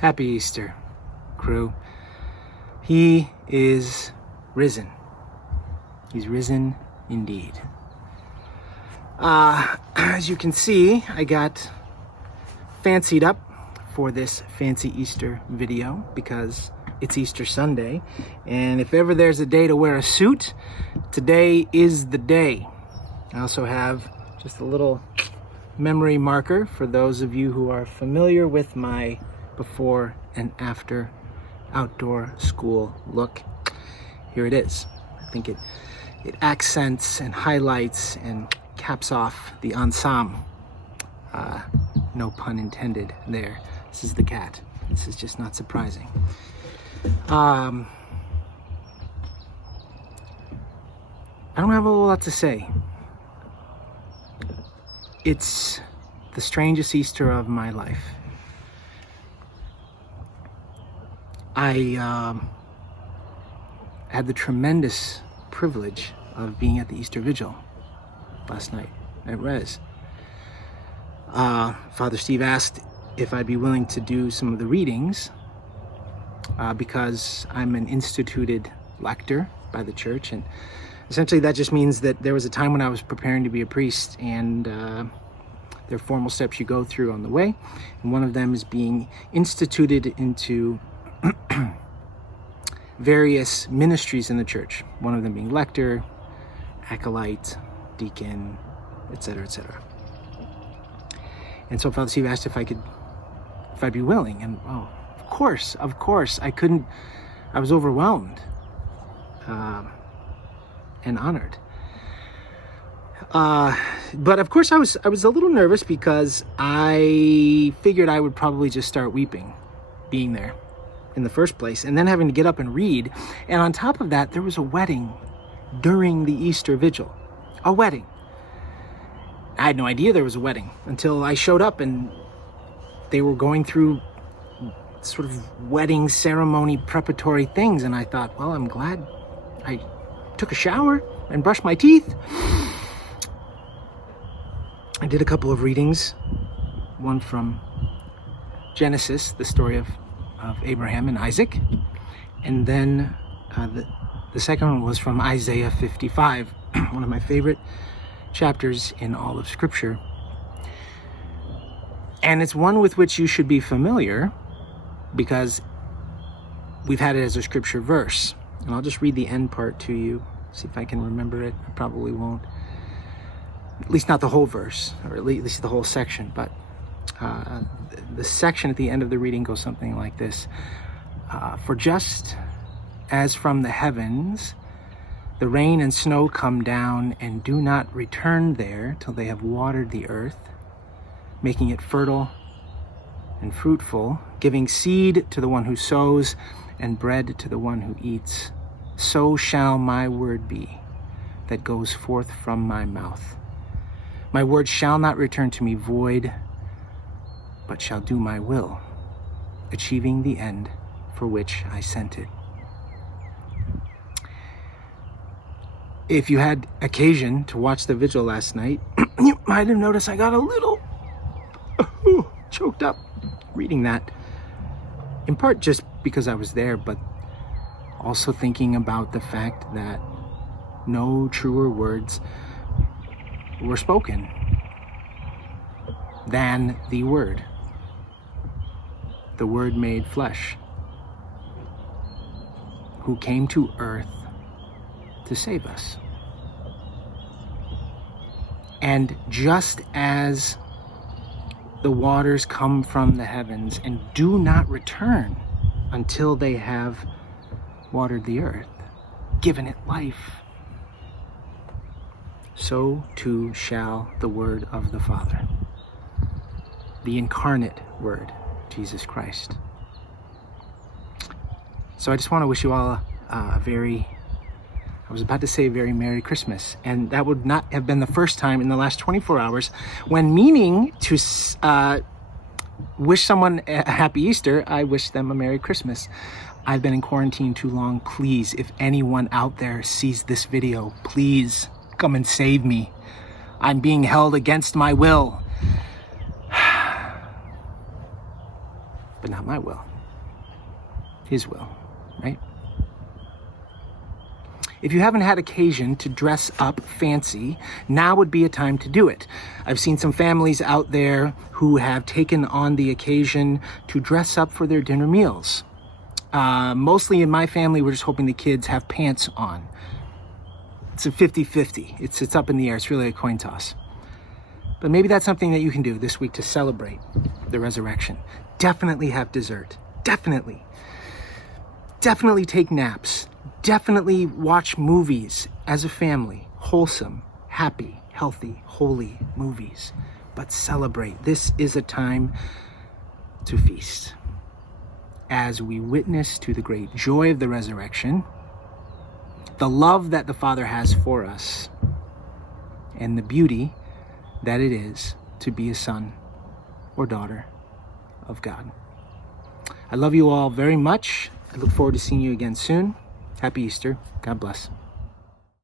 Happy Easter, crew. He is risen. He's risen indeed. As you can see, I got fancied up for this fancy Easter video because it's Easter Sunday. And if ever there's a day to wear a suit, today is the day. I also have just a little memory marker for those of you who are familiar with my before and after outdoor school look. Here it is. I think it accents and highlights and caps off the ensemble. No pun intended there. This is the cat. This is just not surprising. I don't have a whole lot to say. It's the strangest Easter of my life. I had the tremendous privilege of being at the Easter Vigil last night at Res. Father Steve asked if I'd be willing to do some of the readings because I'm an instituted lector by the church, and essentially that just means that there was a time when I was preparing to be a priest, and there are formal steps you go through on the way, and one of them is being instituted into various ministries in the church, one of them being lector, acolyte, deacon, etc., etc. And so Father Steve asked if I'd be willing, and of course, I couldn't. I was overwhelmed and honored. But of course, I was a little nervous because I figured I would probably just start weeping, being there in the first place, and then having to get up and read. And on top of that, there was a wedding during the Easter Vigil. A wedding. I had no idea there was a wedding until I showed up and they were going through sort of wedding ceremony preparatory things, and I thought, well, I'm glad I took a shower and brushed my teeth. I did a couple of readings, one from Genesis, the story of Abraham and Isaac, and then the second one was from Isaiah 55, one of my favorite chapters in all of Scripture. And it's one with which you should be familiar because we've had it as a scripture verse. And I'll just read the end part to you, see if I can remember it. I probably won't. At least not the whole verse, or at least the whole section, but the section at the end of the reading goes something like this. For just as from the heavens the rain and snow come down and do not return there till they have watered the earth, making it fertile and fruitful, giving seed to the one who sows and bread to the one who eats, so shall my word be that goes forth from my mouth. My word shall not return to me void, but shall do my will, achieving the end for which I sent it. If you had occasion to watch the vigil last night, you might have noticed I got a little choked up reading that, in part just because I was there, but also thinking about the fact that no truer words were spoken than the Word made flesh, who came to earth to save us. And just as the waters come from the heavens and do not return until they have watered the earth, given it life, so too shall the word of the Father, the incarnate Word, Jesus Christ. So I just want to wish you all a very Merry Christmas. And that would not have been the first time in the last 24 hours when, meaning to wish someone a happy Easter, I wish them a Merry Christmas. I've been in quarantine too long. Please, if anyone out there sees this video, please come and save me. I'm being held against my will. but not my will. His will, right? If you haven't had occasion to dress up fancy, now would be a time to do it. I've seen some families out there who have taken on the occasion to dress up for their dinner meals. Mostly in my family, we're just hoping the kids have pants on. It's a 50-50. It's up in the air. It's really a coin toss. But maybe that's something that you can do this week to celebrate the resurrection. Definitely have dessert. Definitely. Definitely take naps. Definitely watch movies as a family. Wholesome, happy, healthy, holy movies. But celebrate. This is a time to feast. As we witness to the great joy of the resurrection, the love that the Father has for us, and the beauty that it is to be a son or daughter of God. I love you all very much. I look forward to seeing you again soon. Happy Easter. God bless.